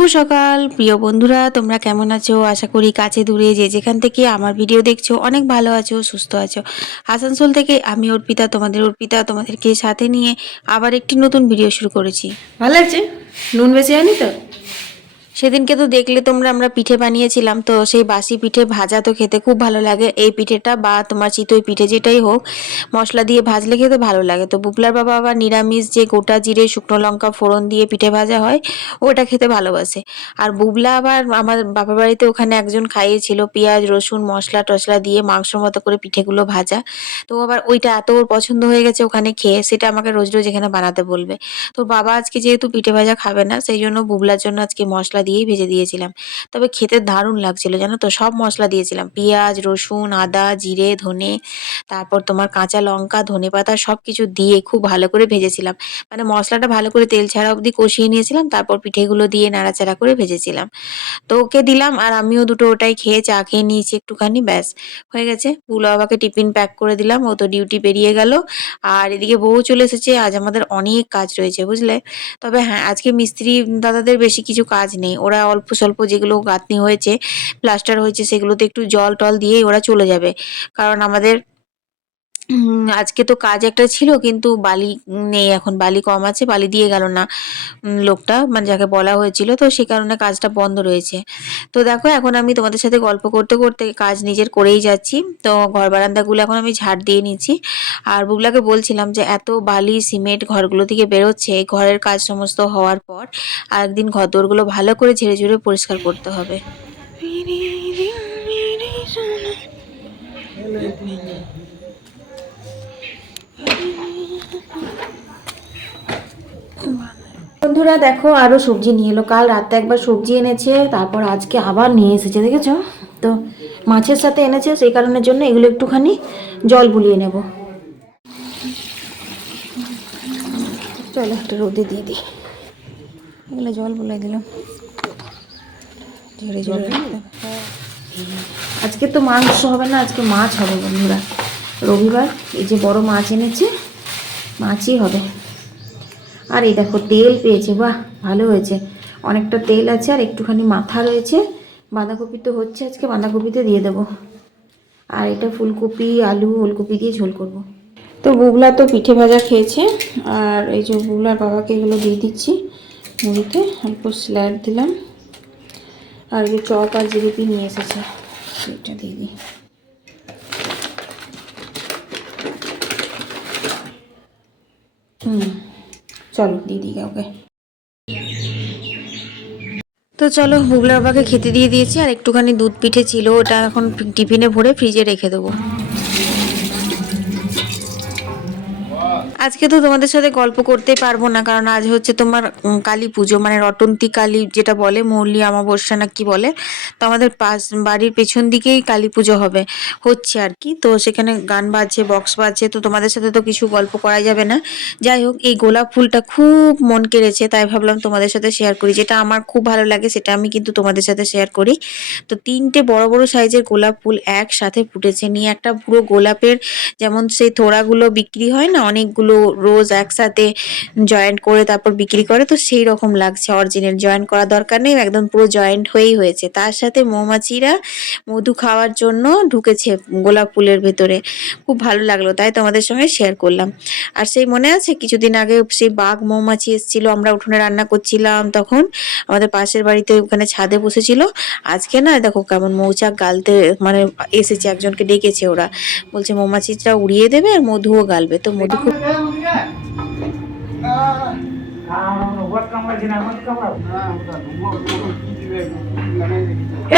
শুভ সকাল প্রিয় বন্ধুরা, তোমরা কেমন আছো? আশা করি কাছে দূরে যে যেখান থেকে আমার ভিডিও দেখছো অনেক ভালো আছো, সুস্থ আছো। আসানসোল থেকে আমি তোমাদেরকে সাথে নিয়ে আবার একটি নতুন ভিডিও শুরু করেছি। ভালো লাগছে। নুন বেশি হয়নি তো? সেদিনকে তো দেখলে তোমরা, আমরা পিঠে বানিয়েছিলাম, তো সেই বাসি পিঠে ভাজা তো খেতে খুব ভালো লাগে। এই পিঠেটা বা তোমার চিতই পিঠে যেটাই হোক, মশলা দিয়ে ভাজলে খেতে ভালো লাগে। তো বুবলার বাবা আবার নিরামিষ যে গোটা জিরে শুকনো লঙ্কা ফোড়ন দিয়ে পিঠে ভাজা হয়, ওটা খেতে ভালোবাসে। আর বুবলা আবার আমার বাবার বাড়িতে ওখানে একজন খাইয়েছিল পেঁয়াজ রসুন মশলা টশলা দিয়ে মাংসর মতো করে পিঠেগুলো ভাজা। তো আবার ওইটা এত ওর পছন্দ হয়ে গেছে ওখানে খেয়ে, সেটা আমাকে রোজ রোজ এখানে বানাতে বলবে। তো বাবা আজকে যেহেতু পিঠে ভাজা খাবে না, সেই জন্য বুবলার জন্য আজকে মশলা দিয়েই ভেজে দিয়েছিলাম। তবে খেতে দারুণ লাগছিল, জানো তো, সব মশলা দিয়েছিলাম, পেঁয়াজ রসুন আদা জিরে ধনে, তারপর তোমার কাঁচা লঙ্কা ধনেপাতা সবকিছু দিয়ে খুব ভালো করে ভেজেছিলাম। মানে মশলাটা ভালো করে তেল ছাড়া অবধি কষিয়ে নিয়েছিলাম, তারপর পিঠেগুলো দিয়ে নাড়াচাড়া করে ভেজেছিলাম। তো ওকে দিলাম আর আমিও দুটো ওটাই খেয়ে চা খেয়ে নিয়েছি একটুখানি, ব্যাস হয়ে গেছে। বুলো বাবাকে টিফিন প্যাক করে দিলাম, ও তো ডিউটি বেরিয়ে গেল। আর এদিকে বউ চলে এসেছে, আজ আমাদের অনেক কাজ রয়েছে বুঝলে। তবে হ্যাঁ, আজকে মিস্ত্রি দাদাদের বেশি কিছু কাজ নেই, ওরা অল্প স্বল্প যেগুলো গাঁথনি হয়েছে প্লাস্টার হয়েছে সেগুলোতে একটু জল টল দিয়ে ওরা চলে যাবে। কারণ আমাদের আজকে তো কাজ একটা ছিল, কিন্তু বালি নেই, এখন বালি কম আছে, বালি দিয়ে গেল না লোকটা, মানে যাকে বলা হয়েছিল, তো সে কারণে কাজটা বন্ধ রয়েছে। তো দেখো এখন আমি তোমাদের সাথে গল্প করতে করতে কাজ নিজের করেই যাচ্ছি। তো ঘর বারান্দাগুলো এখন আমি ঝাড় দিয়ে নিচ্ছি। আর বুবলাকে বলছিলাম যে এত বালি সিমেন্ট ঘরগুলো থেকে বেরোচ্ছে, ঘরের কাজ সমস্ত হওয়ার পর আর একদিন ঘর দোরগুলো ভালো করে ঝেড়ে ঝুড়ে পরিষ্কার করতে হবে। বন্ধুরা দেখো, আরো সবজি নিয়ে এলো। কাল রাতে একবার সবজি এনেছে, তারপর আজকে আবার নিয়ে এসেছে, দেখেছো তো। মাছের সাথে এনেছে, সেই কারণের জন্য এগুলো একটুখানি জল বুলিয়ে নেব। চলো একটা রোদে দিয়ে দিই, এগুলো জল বুলিয়ে দিলাম, ঝেড়ে ঝেড়ে রাখতে হবে। আজকে তো মাংস হবে না, আজকে মাছ হবে বন্ধুরা, রবিবার। এই যে বড় মাছ এনেছে, মাছই হবে। আর এই দেখো তেল পেয়েছে, বাহ ভালো হয়েছে, অনেকটা তেল আছে আর একটুখানি মাথা রয়েছে। বাঁধাকপি তো হচ্ছে, আজকে বাঁধাকপিতে দিয়ে দেবো। আর এটা ফুলকপি আলু ওলকপি দিয়ে ঝোল করব। তো বুবলা তো পিঠে ভাজা খেয়েছে, আর এই যে বুবলার বাবাকে এগুলো দিয়ে দিচ্ছি মুড়িতে, অল্প স্যালাড দিলাম। আর এই যে চপ আর জিলিপি নিয়ে এসেছে, সেটা দিয়ে দিই। চলো দিয়ে দিই কাউকে। তো চলো বুবলা বাবাকে খেতে দিয়ে দিয়েছি, আর একটুখানি দুধ পিঠে ছিল, ওটা এখন টিফিনে ভরে ফ্রিজে রেখে দেবো। আজকে তো তোমাদের সাথে গল্প করতে পারবো না, কারণ আজ হচ্ছে তোমার কালী পুজো, মানে রটন্তী কালী যেটা বলে, মৌলি অমাবস্যা না কি বলে। তো আমাদের বাড়ির পেছন দিকেই কালী পুজো হচ্ছে আর কি। তো সেখানে গান বাজছে বক্স বাজছে, তো তোমাদের সাথে তো কিছু গল্প করা যাবে না। যাই হোক, এই গোলাপ ফুলটা খুব মন কেড়েছে, তাই ভাবলাম তোমাদের সাথে শেয়ার করি। যেটা আমার খুব ভালো লাগে সেটা আমি কিন্তু তোমাদের সাথে শেয়ার করি। তো তিনটে বড় বড় সাইজের গোলাপ ফুল একসাথে ফুটেছে, নিয়ে একটা পুরো গোলাপের, যেমন সেই থোড়াগুলো বিক্রি হয় না, অনেকগুলো রোজ একসাথে জয়েন্ট করে তারপর বিক্রি করে, তো সেই রকম লাগছে। অরিজিনাল জয়েন্ট করা দরকার নেই, একদম পুরো জয়েন্ট হয়েই হয়েছে। তার সাথে মৌমাছিরা মধু খাওয়ার জন্য ঢুকেছে গোলাপ ফুলের ভেতরে। খুব ভালো লাগলো, তাই তোমাদের সঙ্গে শেয়ার করলাম। আর সেই মনে আছে কিছুদিন আগে সেই বাঘ মৌমাছি এসেছিল, আমরা উঠোনে রান্না করছিলাম তখন, আমাদের পাশের বাড়িতে ওখানে ছাদে বসেছিল। আজকে না দেখো কেমন মৌচাক গালতে, মানে এসেছে, একজনকে ডেকেছে ওরা, বলছে মৌমাছিটা উড়িয়ে দেবে আর মধুও গালবে। তো মধু খুব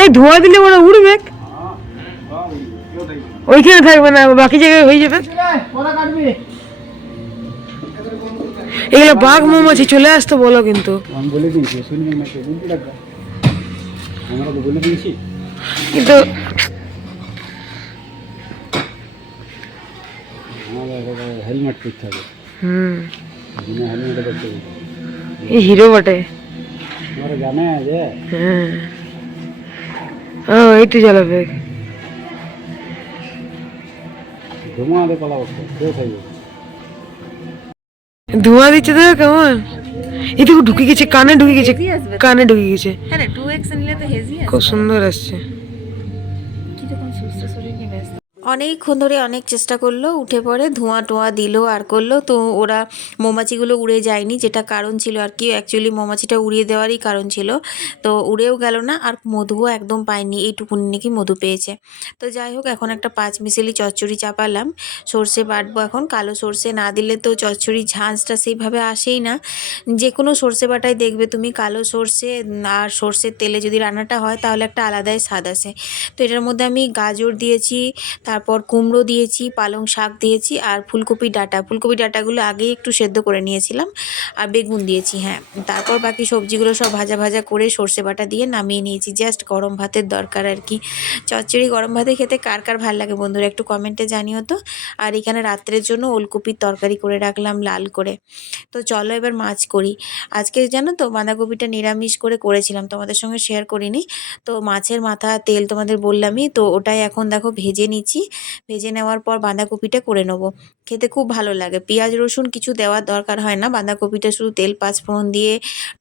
এই ধোয়া দিলে ওরা উড়বে, ওইখানে থাকবে না, বাকি জায়গায় হয়ে যাবে। এগুলো বাঘ মৌমাছি চলে আসতো বলো, কিন্তু কিন্তু হেলমেট করতে হবে। এই হিরো বটে, জানে যে হ্যাঁ ও এইটু চালাবে। ধোঁয়া দিচ্ছে তো কেমন, এদিকে ঢুকে গেছে, কানে ঢুকে গেছে, হেজি আসবে তো। কানে ঢুকে গেছে। হ্যাঁ রে 2x নিলে তো হেজি খুব আসবে। সুন্দর আসছে। কিরকম সুস্থ শরীর নিয়ে ব্যস্ত। অনেকক্ষণ ধরে অনেক চেষ্টা করলো, উঠে পড়ে ধোঁয়া টোয়া দিল আর করলো, তো ওরা মৌমাছিগুলো উড়ে যায়নি, যেটা কারণ ছিল আর কি, অ্যাকচুয়ালি মৌমাছিটা উড়িয়ে দেওয়ারই কারণ ছিল। তো উড়েও গেল না আর মধুও একদম পায়নি, এইটুকুনি নাকি মধু পেয়েছে। তো যাই হোক, এখন একটা 5 মিশালি চচ্চড়ি চাপালাম, সর্ষে বাটবো এখন। কালো সর্ষে না দিলে তো চচ্চড়ির ঝাঁঝটা সেইভাবে আসেই না। যে কোনো সর্ষে বাটায় দেখবে তুমি, কালো সর্ষে আর সর্ষের তেলে যদি রান্নাটা হয় তাহলে একটা আলাদাই স্বাদ আসে। তো এটার মধ্যে আমি গাজর দিয়েছি, তারপর কুমড়ো দিয়েছি, পালং শাক দিয়েছি আর ফুলকপি ডাঁটা। ফুলকপি ডাঁটাগুলো আগেই একটু সেদ্ধ করে নিয়েছিলাম, আর বেগুন দিয়েছি। হ্যাঁ, তারপর বাকি সবজিগুলো সব ভাজা ভাজা করে সর্ষে বাটা দিয়ে নামিয়ে নিয়েছি। জাস্ট গরম ভাতের দরকার আর কি। চচ্চড়ি গরম ভাতে খেতে কার কার ভালো লাগে বন্ধুরা, একটু কমেন্টে জানিও তো। আর এখানে রাত্রের জন্য ওলকপির তরকারি করে রাখলাম লাল করে। তো চলো এবার মাছ করি। আজকে জানো তো বাঁধাকপিটা নিরামিষ করে করেছিলাম, তোমাদের সঙ্গে শেয়ার করিনি। তো মাছের মাথা তেল তোমাদের বললামই, তো ওটাই এখন দেখো ভেজে নিচ্ছি। ভেজে নেওয়ার পর বাঁধাকপিটা করে নেবো। খেতে খুব ভালো লাগে, পেঁয়াজ রসুন কিছু দেওয়ার দরকার হয় না, বাঁধাকপিটা শুধু তেল পাঁচফোড়ন দিয়ে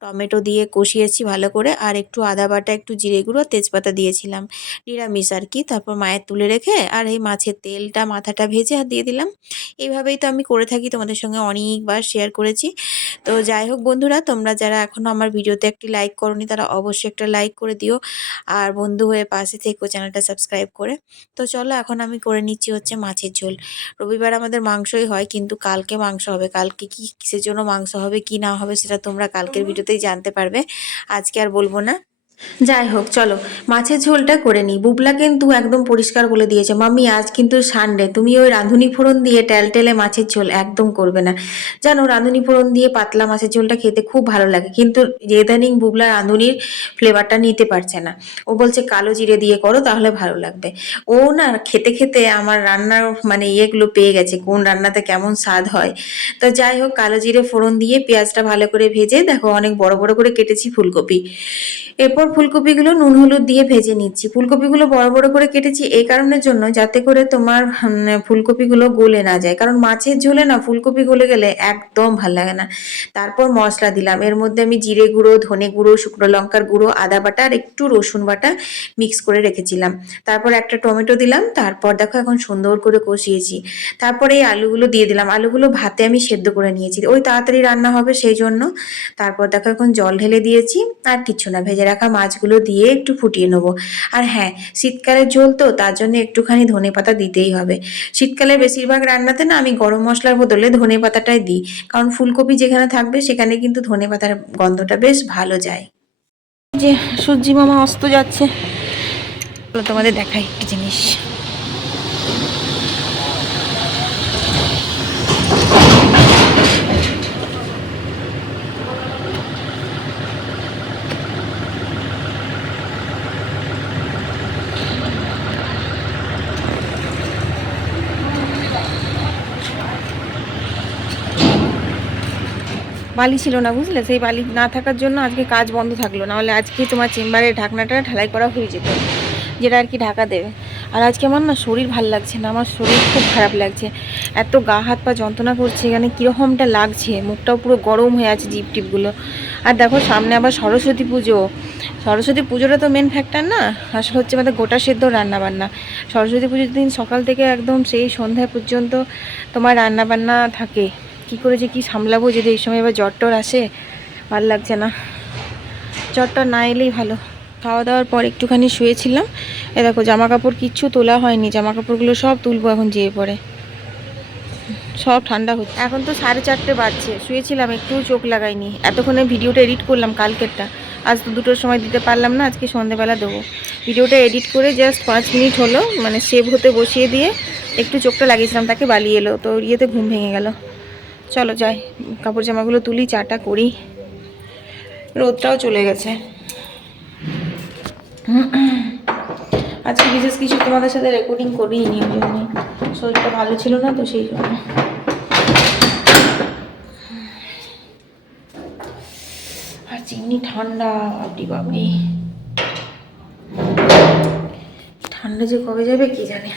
টমেটো দিয়ে কষিয়েছি ভালো করে, আর একটু আদা বাটা, একটু জিরে গুঁড়ো, তেজপাতা দিয়েছিলাম, নিরামিষ আর কি। তারপর মায়ের তুলে রেখে আর এই মাছের তেলটা মাথাটা ভেজে আর দিয়ে দিলাম। এইভাবেই তো আমি করে থাকি, তোমাদের সঙ্গে অনেকবার শেয়ার করেছি। তো যাই হোক বন্ধুরা, তোমরা যারা এখনও আমার ভিডিওতে একটি লাইক করোনি তারা অবশ্যই একটা লাইক করে দিও, আর বন্ধু হয়ে পাশে থেকো চ্যানেলটা সাবস্ক্রাইব করে। তো চলো এখন আমি করে নিচ্ছি হচ্ছে মাছের ঝোল। রবিবার আমাদের মাংসই হয়, কিন্তু কালকে মাংস হবে। কালকে কি কিসের জন্য মাংস হবে কি না হবে সেটা তোমরা কালকের ভিডিওতেই জানতে পারবে, আজকে আর বলবো না। যাই হোক চলো মাছের ঝোলটা করে নিই। বুবলা কিন্তু একদম পরিষ্কার বলে দিয়েছে, মাম্মি আজ কিন্তু সানডে, তুমি ওই রাঁধুনি ফোড়ন দিয়ে টেলটেলে মাছের ঝোল একদম করবে না। জানো রাঁধুনি ফোড়ন দিয়ে পাতলা মাছের ঝোলটা খেতে খুব ভালো লাগে, কিন্তু ইদানিং বুবলা রাঁধুনির ফ্লেভারটা নিতে পারছে না। ও বলছে কালো জিরে দিয়ে করো তাহলে ভালো লাগবে। ও না খেতে খেতে আমার রান্নার মানে ইয়েগুলো পেয়ে গেছে, কোন রান্নাতে কেমন স্বাদ হয়। তো যাই হোক, কালো জিরে ফোড়ন দিয়ে পেঁয়াজটা ভালো করে ভেজে দেখো অনেক বড় বড় করে কেটেছি ফুলকপি। এরপর ফুলকপিগুলো নুন হলুদ দিয়ে ভেজে নিচ্ছি। ফুলকপিগুলো বড় বড় করে কেটেছি এই কারণের জন্য, যাতে করে তোমার ফুলকপিগুলো গলে না যায়, কারণ মাছের ঝোলে না ফুলকপি গলে গেলে একদম ভাল লাগে না। তারপর মশলা দিলাম, এর মধ্যে আমি জিরে গুঁড়ো, ধনে গুঁড়ো, শুকনো লঙ্কার গুঁড়ো, আদা বাটা আর একটু রসুন বাটা মিক্স করে রেখেছিলাম। তারপর একটা টমেটো দিলাম, তারপর দেখো এখন সুন্দর করে কষিয়েছি। তারপরে এই আলুগুলো দিয়ে দিলাম, আলুগুলো ভাতে আমি সেদ্ধ করে নিয়েছি, ওই তাড়াতাড়ি রান্না হবে সেই জন্য। তারপর দেখো এখন জল ঢেলে দিয়েছি, আর কিছু না, ভেজে রাখা মাছগুলো দিয়ে একটু ফুটিয়ে নেবো। আর হ্যাঁ, শীতকালের ঝোল তো তার জন্য একটুখানি ধনেপাতা দিতেই হবে। শীতকালে বেশিরভাগ রান্নাতে না আমি গরম মশলার বদলে ধনেপাতাটাই দিই, কারণ ফুলকপি যেখানে থাকবে সেখানে কিন্তু ধনেপাতার গন্ধটা বেশ ভালো যায়। যে সূর্যি মামা অস্ত যাচ্ছে, তোমাদের দেখাই একটা জিনিস। বালি ছিল না বুঝলে, সেই বালি না থাকার জন্য আজকে কাজ বন্ধ থাকলো, নাহলে আজকে তোমার চেম্বারের ঢাকনাটা ঢালাই করা হয়ে যেত, যেটা আর কি ঢাকা দেবে। আর আজকে আমার না শরীর ভাল লাগছে না, আমার শরীর খুব খারাপ লাগছে, এত গা হাত পা যন্ত্রণা করছে, এখানে কীরকমটা লাগছে, মুখটাও পুরো গরম হয়ে আছে জিপ টিপগুলো। আর দেখো সামনে আবার সরস্বতী পুজো। সরস্বতী পুজোটা তো মেন ফ্যাক্টর না, আসলে হচ্ছে আমাদের গোটা সেদ্ধ রান্নাবান্না। সরস্বতী পুজোর দিন সকাল থেকে একদম সেই সন্ধ্যা পর্যন্ত তোমার রান্নাবান্না থাকে। কি করে যে কী সামলাবো, যদি এই সময় এবার জ্বর টর আসে, ভালো লাগছে না। জ্বরটা না এলেই ভালো। খাওয়া দাওয়ার পর একটুখানি শুয়েছিলাম, এ দেখো জামা কাপড় কিচ্ছু তোলা হয়নি, জামা কাপড়গুলো সব তুলবো এখন যেয়ে পরে, সব ঠান্ডা হচ্ছে। এখন তো 4:30 বাজছে, শুয়েছিলাম একটু চোখ লাগাইনি, এতক্ষণে ভিডিওটা এডিট করলাম কালকেরটা, আজ তো 2টোর সময় দিতে পারলাম না, আজকে সন্ধ্যেবেলা দেবো। ভিডিওটা এডিট করে জাস্ট 5 মিনিট হলো, মানে সেভ হতে বসিয়ে দিয়ে একটু চোখটা লাগিয়েছিলাম, তাকে বালিয়ে এলো, তো ইয়েতে ঘুম ভেঙে গেল। চলো যাই, কাপড় জামাগুলো তুলি, চাটা করি, রোদটাও চলে গেছে। আজকে বিশেষ কিছু তোমাদের সাথে রেকর্ডিং করিনি, ওই জন্য শরীরটা ভালো ছিল না তো সেই জন্য। আর চিমনি ঠান্ডা, বাপরি বাপরি, ঠান্ডা যে কবে যাবে কি জানে।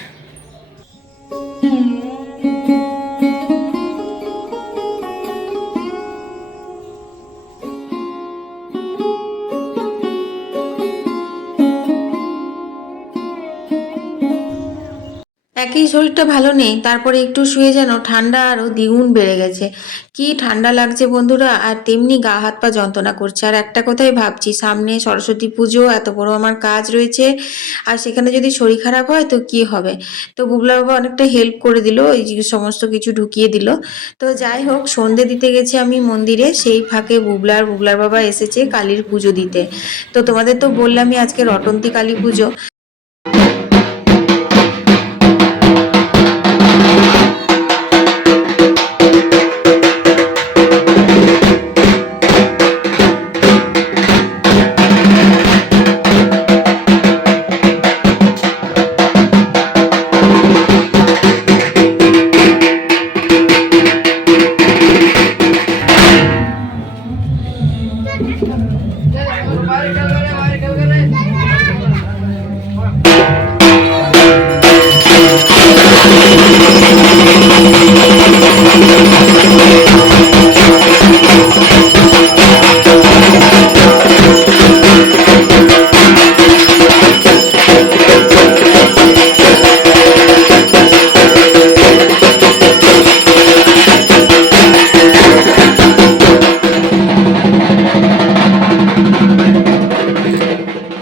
একই শরীরটা ভালো নেই, তারপরে একটু শুয়ে যেন ঠান্ডা আরও দ্বিগুণ বেড়ে গেছে। কি ঠান্ডা লাগছে বন্ধুরা, আর তেমনি গা হাত পা যন্ত্রণা করছে। আর একটা কথাই ভাবছি, সামনে সরস্বতী পুজো, এত বড় আমার কাজ রয়েছে, আর সেখানে যদি শরীর খারাপ হয় তো কি হবে। তো বুবলা বাবা অনেকটা হেল্প করে দিল, এই যে সমস্ত কিছু ঢুকিয়ে দিল। তো যাই হোক, সন্ধে দিতে গেছি আমি মন্দিরে, সেই ফাঁকে বুবলার বাবা এসেছে কালীর পুজো দিতে। তো তোমাদের তো বললামই আজকে রটন্তী কালী পুজো।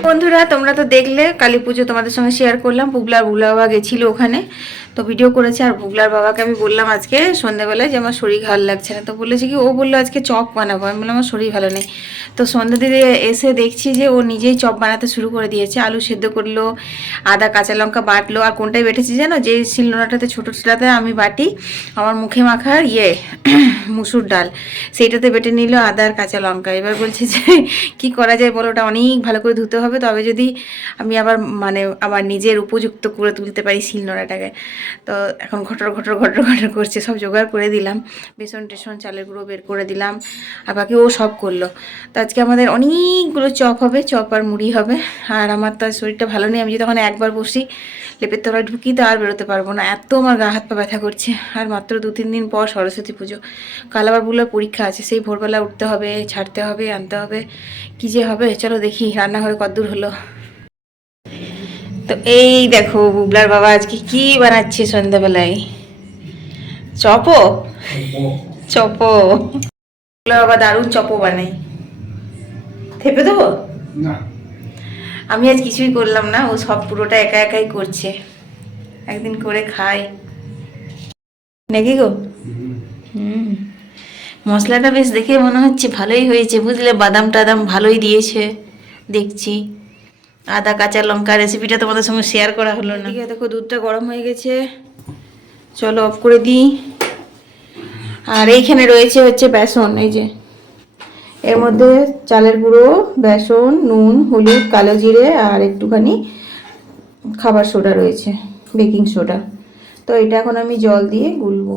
বন্ধুরা তোমরা তো দেখলে কালী পুজো, তোমাদের সঙ্গে শেয়ার করলাম। বুবলা বাবা গেছিলো ওখানে, তো ভিডিও করেছে। আর বুবলার বাবাকে আমি বললাম আজকে সন্ধ্যাবেলায় যে আমার শরীর ভালো লাগছে না, তো বলেছে কি, ও বললো আজকে চপ বানাবো। আমি বললাম আমার শরীর ভালো নেই। তো সন্ধ্যা দিতে এসে দেখছি যে ও নিজেই চপ বানাতে শুরু করে দিয়েছে। আলু সেদ্ধ করলো, আদা কাঁচা লঙ্কা বাটলো। আর কোনটাই বেটেছি জানো, যে শিলনোড়াটাতে ছোটোটাতে আমি বাটি আমার মুখে মাখার মুসুর ডাল, সেইটাতে বেটে নিল আদা আর কাঁচা লঙ্কা। এবার বলছে যে কি করা যায় বলো, ওটা অনেক ভালো করে ধুতে হবে, তবে যদি আমি আবার আমার নিজের উপযুক্ত করে তুলতে পারি শিলনোড়াটাকে। তো এখন ঘটর করছে, সব জোগাড় করে দিলাম, বেসন টেসন চালের গুঁড়ো বের করে দিলাম, আর বাকি ও সব করলো। তো আজকে আমাদের অনেকগুলো চপ হবে, চপ আর মুড়ি হবে। আর আমার তো শরীরটা ভালো নেই, আমি যদি তখন একবার বসি লেপের তলায় ঢুকি তো আর বেরোতে পারবো না, এত আমার গা হাত পা ব্যথা করছে। আর মাত্র 2-3 দিন পর সরস্বতী পুজো, কাল আবার বুলার পরীক্ষা আছে, সেই ভোরবেলা উঠতে হবে, ছাড়তে হবে, আনতে হবে, কি যে হবে। চলো দেখি রান্নাঘরে কতদূর হলো। তো এই দেখো বুবলার বাবা আজকে কি বানাচ্ছে সন্ধ্যাবেলায়, চপো বুবলার বাবা দারুণ চপো বানাই। থেপে দেবো না, আমি আজ কিছুই করলাম না, ও সব পুরোটা একা একাই করছে। একদিন করে খাই নাকি গো। মশলাটা বেশ দেখে মনে হচ্ছে ভালোই হয়েছে, বুঝলে, বাদাম টাদাম ভালোই দিয়েছে দেখছি। আদা কাঁচা লঙ্কা রেসিপিটা তোমাদের সঙ্গে শেয়ার করা হলো না। দেখো দুধটা গরম হয়ে গেছে, চলো অফ করে দিই। আর এইখানে রয়েছে হচ্ছে বেসন, এই যে এর মধ্যে চালের গুঁড়ো, বেসন, নুন, হলুদ, কালো জিরে আর একটুখানি খাবার সোডা রয়েছে, বেকিং সোডা। তো এটা এখন আমি জল দিয়ে গুলবো।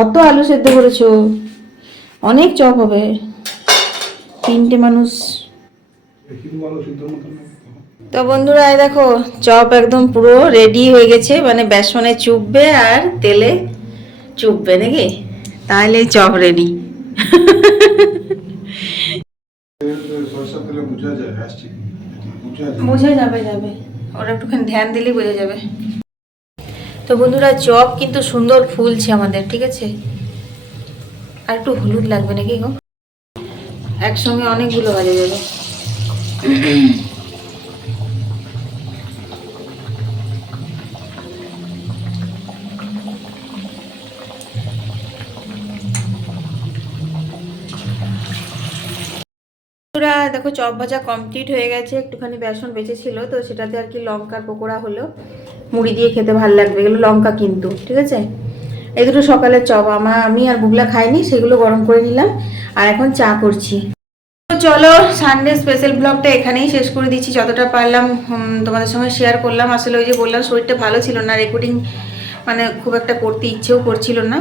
অত আলু সেদ্ধ করেছো, অনেক চপ হবে, 3টে মানুষ। তো বন্ধুরা এই দেখো চপ একদম পুরো রেডি হয়ে গেছে, মানে বেসনে চুববে আর তেলে চুববে নাকি, তাহলে চপ রেডি। বোঝা যাবে, ওরা একটুখানি ধ্যান দিলেই বোঝা যাবে। তো বন্ধুরা চপ কিন্তু সুন্দর ফুলছে আমাদের, ঠিক আছে। আর একটু হলুদ লাগবে নাকি গো, একসঙ্গে অনেকগুলো ভাজা যাবে। দেখো চপ ভাজা কমপ্লিট হয়ে গেছে, একটুখানি বেসন বেঁচেছিল, তো সেটাতে আর কি লঙ্কার পকোড়া হলো, মুড়ি দিয়ে খেতে ভালো লাগবে। এগুলো লঙ্কা কিন্তু, ঠিক আছে। এই দুটো সকালের চপ আমি আর বুবলা খাইনি, সেগুলো গরম করে নিলাম, আর এখন চা করছি। তো চলো সানডে স্পেশাল ব্লগটা এখানেই শেষ করে দিচ্ছি, যতটা পারলাম তোমাদের সঙ্গে শেয়ার করলাম। আসলে ওই যে বললাম শরীরটা ভালো ছিল না, রেকর্ডিং মানে খুব একটা করতে ইচ্ছেও করছিল না।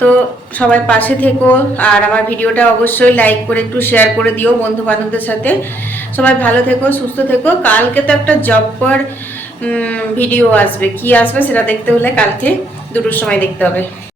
তো সবাই পাশে থেকো, আর আমার ভিডিওটা অবশ্যই লাইক করে একটু শেয়ার করে দিও বন্ধু বান্ধবদের সাথে। সবাই ভালো থেকো, সুস্থ থেকো। কালকে তো একটা জব ভিডিও আসবে, কি আসবে সেটা দেখতে হলে কালকে 2টোর সময় দেখতে হবে।